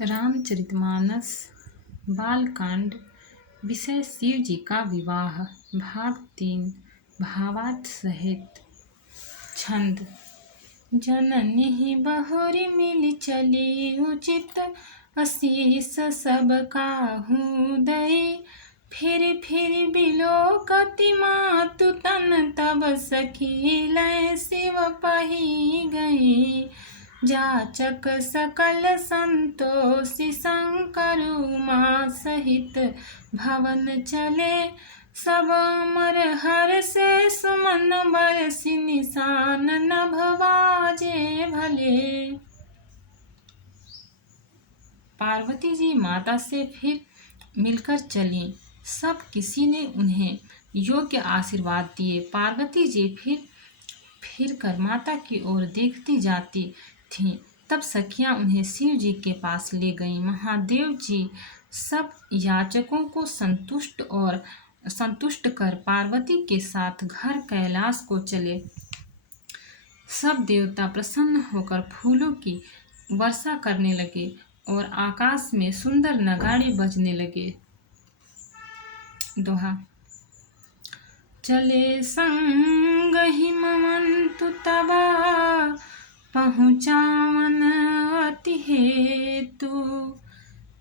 रामचरितमानस बालकांड। विषय शिव जी का विवाह। भाग 3। भावार्थ सहित। छंद। जननी बहुरी मिल चली उचित, अशीष सब काहू दई। फिर बिलोकति मातु तन, तब सखी लय शिव पही गई। जाचक सकल संतोषी, शंकर उमा सहित भवन चले। सब अमर हर से सुमन बरसि, निशान नभ बाजे भले। पार्वती जी माता से फिर मिलकर चलीं। सब किसी ने उन्हें योग्य आशीर्वाद दिए। पार्वती जी फिर कर माता की ओर देखती जाती थीं। तब सखियां उन्हें शिव जी के पास ले गईं। महादेव जी सब याचकों को संतुष्ट कर पार्वती के साथ घर कैलाश को चले। सब देवता प्रसन्न होकर फूलों की वर्षा करने लगे और आकाश में सुंदर नगाड़े बजने लगे। दोहा। चले संग हिमवंतु तबा, पहुँचावन अति हेतु।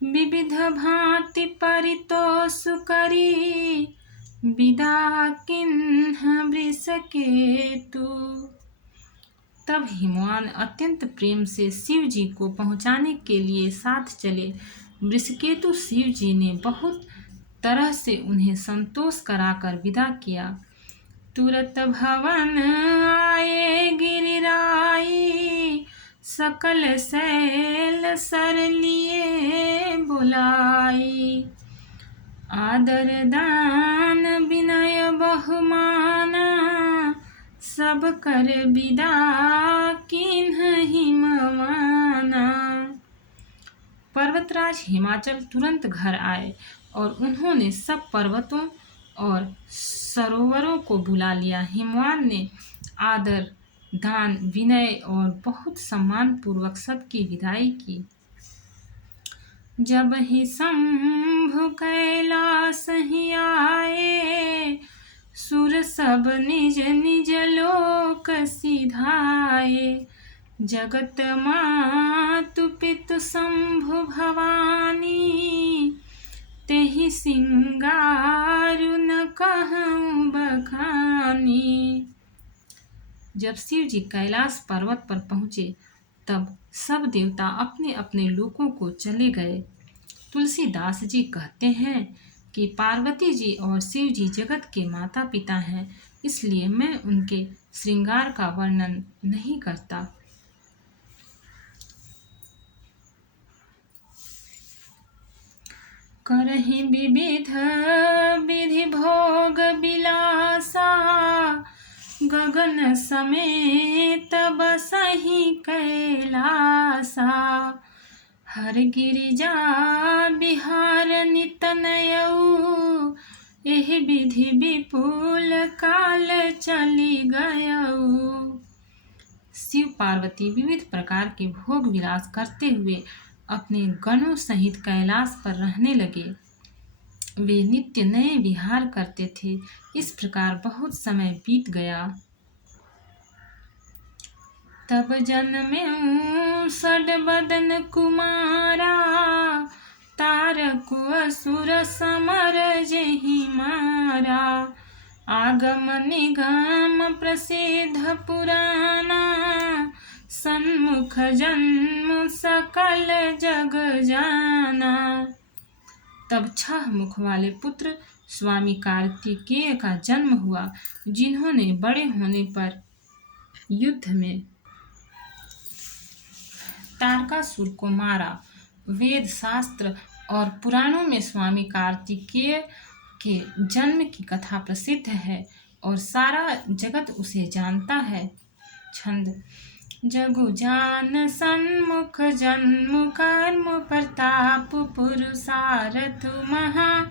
विविध भांति परितोष करी, विदा किन्ह वृषकेतु। तब हिमवान अत्यंत प्रेम से शिव जी को पहुँचाने के लिए साथ चले। वृषकेतु शिव जी ने बहुत तरह से उन्हें संतोष कराकर विदा किया। तुरत भवन आए गिरिराई, सकल शैल सर लिए बुलाई। आदर दान विनय बहुमाना, सब कर विदा किन्ह हिमवाना। पर्वतराज हिमाचल तुरंत घर आए और उन्होंने सब पर्वतों और सरोवरों को बुला लिया। हिमवान ने आदर दान विनय और बहुत सम्मान पूर्वक सबकी विदाई की। जब ही शंभु कैलाश ही आए, सुर सब निज निज लोक सिधाए। जगत मातु पितु शंभु भवानी, तेहि सिंगारु न कहूँ बखानी। जब शिव जी कैलाश पर्वत पर पहुँचे तब सब देवता अपने अपने लोकों को चले गए। तुलसीदास जी कहते हैं कि पार्वती जी और शिव जी जगत के माता पिता हैं, इसलिए मैं उनके श्रृंगार का वर्णन नहीं करता। करहि विविध विधि भोग विलासा, गगन समेत बसहि कैलासा। हर गिरिजा बिहार नित नयऊ, एहि विधि विपुल काल चली गयऊ। शिव पार्वती विविध प्रकार के भोग विलास करते हुए अपने गणों सहित कैलाश पर रहने लगे। वे नित्य नए विहार करते थे। इस प्रकार बहुत समय बीत गया। तब जन्मेऊ षड्वदन कुमारा, तारक असुर समर जेहि मारा। आगम निगम प्रसिद्ध पुराना, सन्मुख जन्म सकल जग जाना। तब 6 मुख वाले पुत्र स्वामी कार्तिकेय का जन्म हुआ, जिन्होंने बड़े होने पर युद्ध में तारकासुर को मारा। वेद शास्त्र और पुराणों में स्वामी कार्तिकेय के जन्म की कथा प्रसिद्ध है और सारा जगत उसे जानता है। छंद। जगु जान सन्मुख जन्म कर्म प्रताप, पुरुषार्थ महा।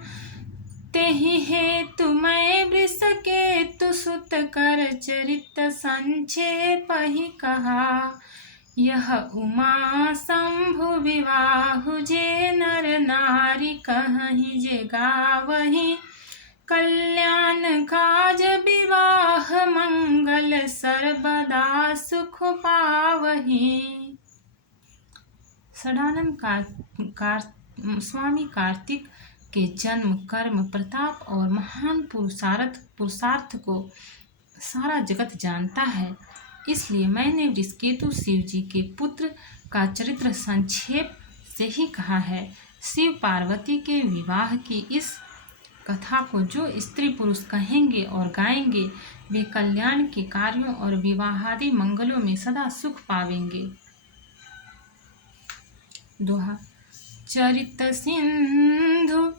तेहि हेतु मैं वृषकेतु सुत, कर चरित संक्षेप ही कहा। यह उमा शंभु विवाहु जे नर नारी कहहि जे गावहि कल्याण काज विवाह मंगल सर्वदा सुख पावहि। षडानंद स्वामी कार्तिक के जन्म, कर्म, प्रताप और महान पुरुषार्थ को सारा जगत जानता है, इसलिए मैंने वृषकेतु शिव जी के पुत्र का चरित्र संक्षेप से ही कहा है। शिव पार्वती के विवाह की इस कथा को जो स्त्री पुरुष कहेंगे और गाएंगे वे कल्याण के कार्यों और विवाहादि मंगलों में सदा सुख पावेंगे। दोहा। चरित सिंधु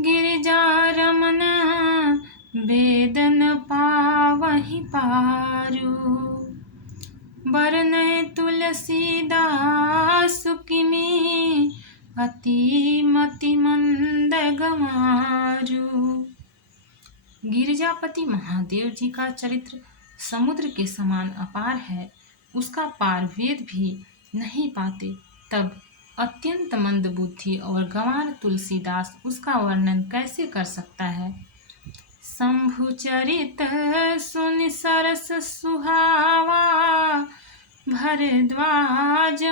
गिरिजा रमन वेदन पावहि पारु बरनय तुलसीदास किमी अति मति मंद गमारु। गिरिजापति महादेव जी का चरित्र समुद्र के समान अपार है, उसका पार वेद भी नहीं पाते। तब अत्यंत मंद बुद्धि और गंवार तुलसीदास उसका वर्णन कैसे कर सकता है। शंभु चरित सुनि सरस सुहावा भरद्वाज